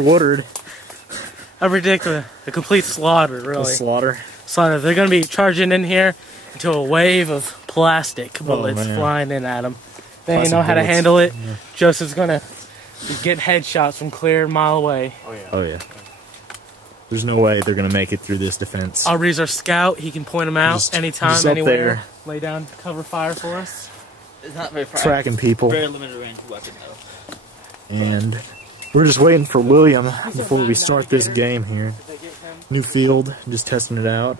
Woodard. I predict a complete slaughter, really. A slaughter. Slaughter. They're going to be charging in here into a wave of plastic bullets flying in at them. They ain't know how to handle it. Yeah. Joseph's going to get headshots from clear a mile away. Oh, yeah. Oh, yeah. There's no way they're going to make it through this defense. Ari's our scout. He can point them out anytime, anywhere. There. Lay down cover fire for us. It's not very far. Tracking people. Very limited range weapon, though. And we're just waiting for William before we start this game here. New field, just testing it out.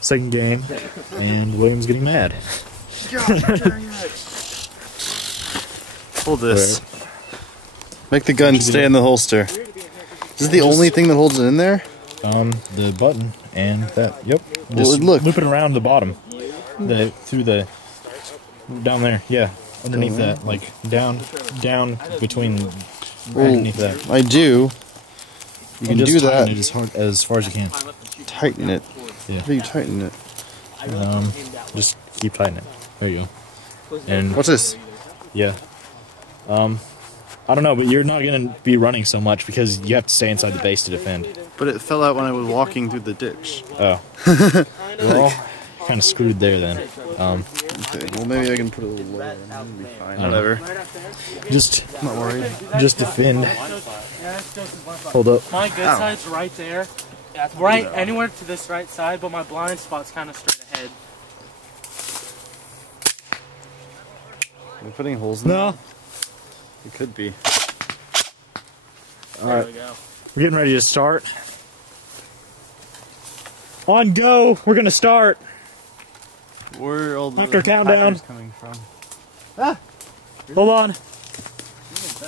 Second game, and William's getting mad. Hold this. Make the gun stay in the holster. Is this the only thing that holds it in there? The button and that. Yep. Just look. Loop it around the bottom. Through the down there. Yeah. Underneath that, like down between underneath that. I do. You can do that as far as you can. Tighten it. Yeah. How do you tighten it? Just keep tightening it. There you go. And what's this? Yeah. I don't know, but you're not gonna be running so much because you have to stay inside the base to defend. But it fell out when I was walking through the ditch. Oh. Well, kind of screwed there then. Okay, well maybe I can put it a little lower and it'll be fine. Whatever. Just, I'm not worried. Just defend. Hold up. My good side's right there. Right anywhere to this right side, but my blind spot's kind of straight ahead. Are we putting holes in No. It? It could be. Alright. We're getting ready to start. On go! We're gonna start! Where are all the after countdown coming from? Hold on.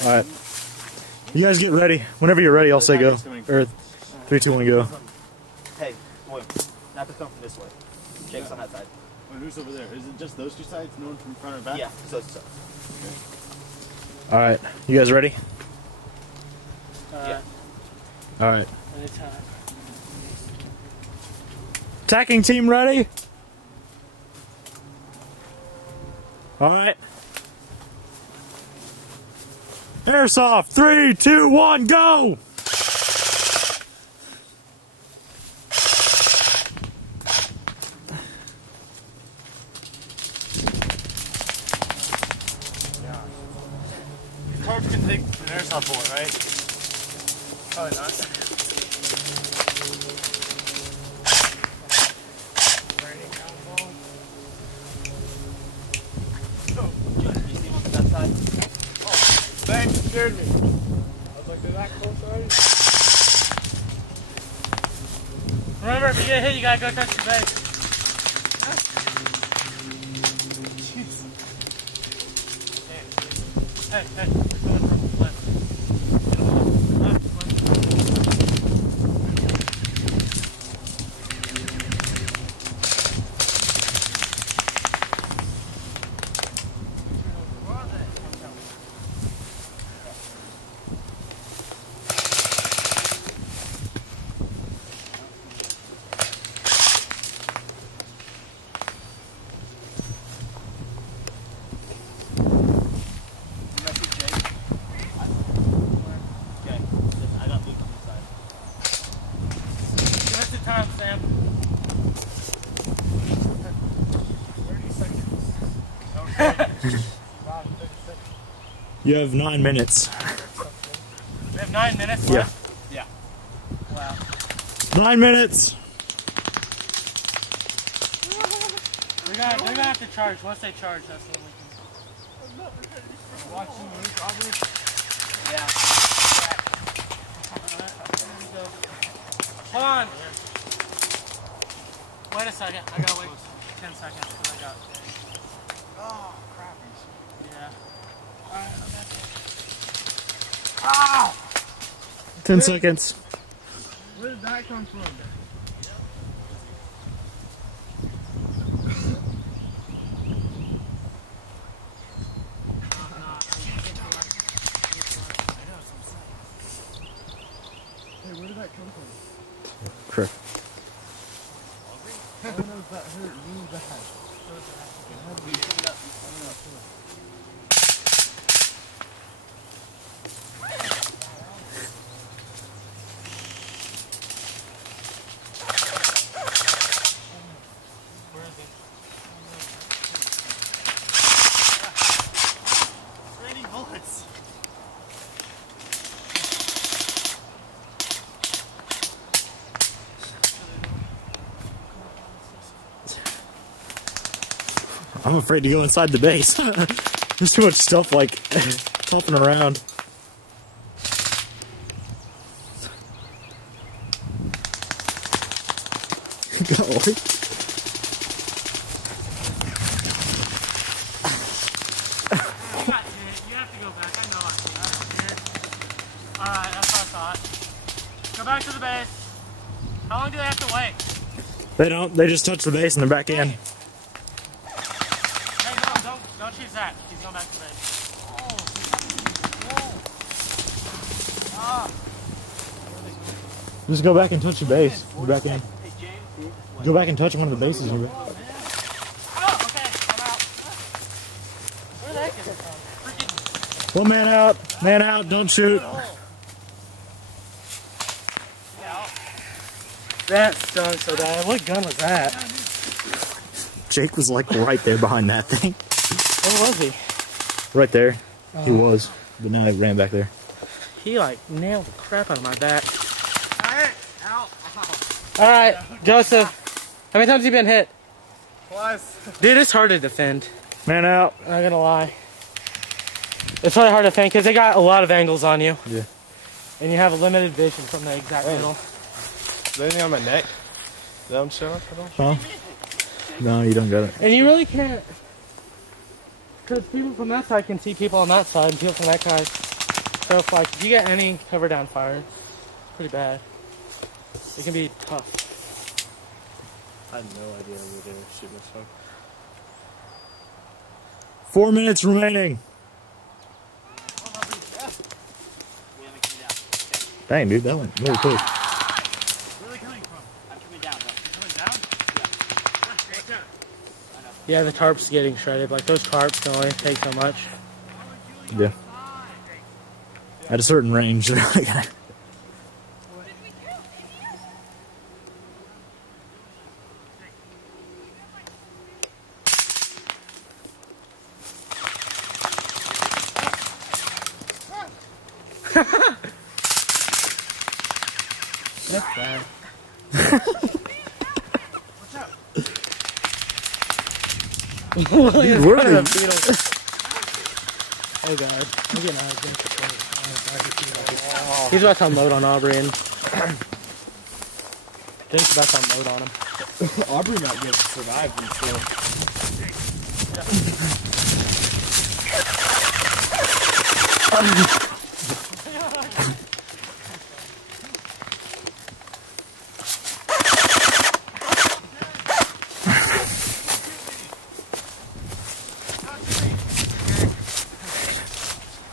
Alright. You guys get ready. Whenever you're ready, I'll say go. Or 3, 2, 1, go. Hey, William. Not to come from this way. Jake's on that side. Wait, who's over there? Is it just those two sides? No one from front or back? Yeah, so. Okay. Alright. You guys ready? Yeah. Alright. Anytime. Attacking team ready? Alright. Airsoft, 3, 2, 1, go! Cards can take an airsoft bullet, right? Probably not. Thanks, scared me. I was like, they're that close already? Remember, if you get hit, you gotta go touch your base. Hey, hey, you're coming from the left. Time, Sam. 30 seconds. Okay. You have 9 minutes. We have 9 minutes Yeah. left? Yeah. Wow. 9 minutes! They're gonna have to charge. Once they charge, that's when we can watch them move, probably. Yeah. Hold on. Wait a second. I gotta wait 10 seconds because I got. Oh, crap. Yeah. Alright, I'm back. 10 seconds. Where did that come from? Hey, where did that come from? Correct. I don't know if that hurt you bad. It had to be. I'm afraid to go inside the base. There's too much stuff like flopping around. Golly. You have to go back. I know I'm here. Alright, that's what I thought. Go back to the base. How long do they have to wait? They don't. They just touch the base and they're back in. Hey, no, don't choose that. He's going back to the base. Just go back and touch the base. You're back in. Go back and touch one of the bases. Oh, okay. I'm out. Where the heck is it from? One man out. Man out. Don't shoot. That stung so bad. What gun was that? Jake was like right there behind that thing. Where was he? Right there. He was. But now he ran back there. He like nailed the crap out of my back. Alright, Joseph. How many times have you been hit? Twice. Dude, it's hard to defend. Man out. I'm not gonna lie. It's really hard to defend because they got a lot of angles on you. Yeah. And you have a limited vision from the exact middle. Is there anything on my neck that I'm showing? Huh? No, you don't got it. And you really can't. Because people from that side can see people on that side and people from that side. So if like if you get any cover down fire, it's pretty bad. It can be tough. I had no idea where they were shooting us from. 4 minutes remaining. Dang, dude, that went really quick. Where are they coming from? I'm coming down. You're coming down? Yeah. Right there. Yeah, the tarp's getting shredded. Like those tarps can only take so much. Yeah. At a certain range, they're not gonna. That's bad. Dude, where are they? Oh god. I'm getting out of He's about to unload on Aubrey and Jake's about to unload on him. Aubrey might get survived until.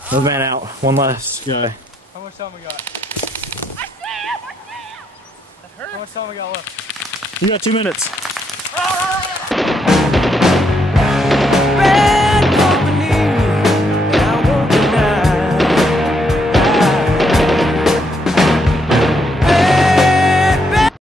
No man out. One last guy. How much time we got? How much time we got left? You got 2 minutes.